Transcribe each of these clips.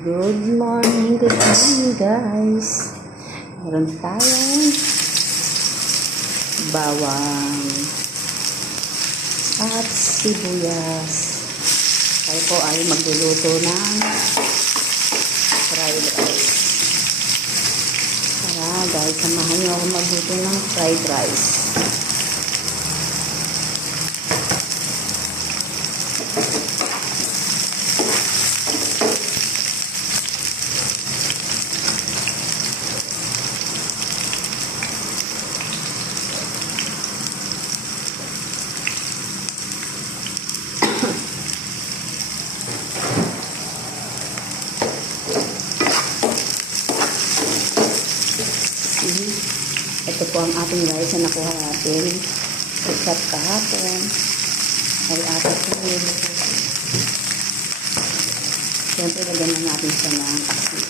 Good morning guys. Meron tayong bawang at sibuyas. Tayo po ay magluluto ng fried rice. Tara guys, samahan niyo ako magluto ng fried rice. Ito po ang ating rice na nakuha natin sa kahapon. Ay apat po yun. Siyempre lagyan na natin siya ng asin.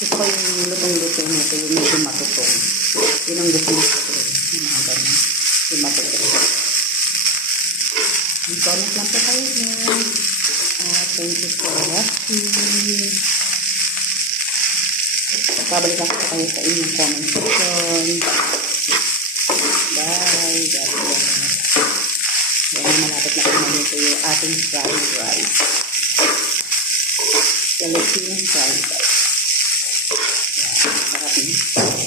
Ito pa yung lutong-lutong nito, yung medyo matutong. Yun ang gusto nito. Yung mga ganun. Yung matutong. Comment lang po tayo niya. Thank you for watching. Pabalikan ko kayo sa inyong comment section. Bye. God bless. Yan, malapit na kumalito yung ating fried rice. Filipino fried rice. Sarap niyo.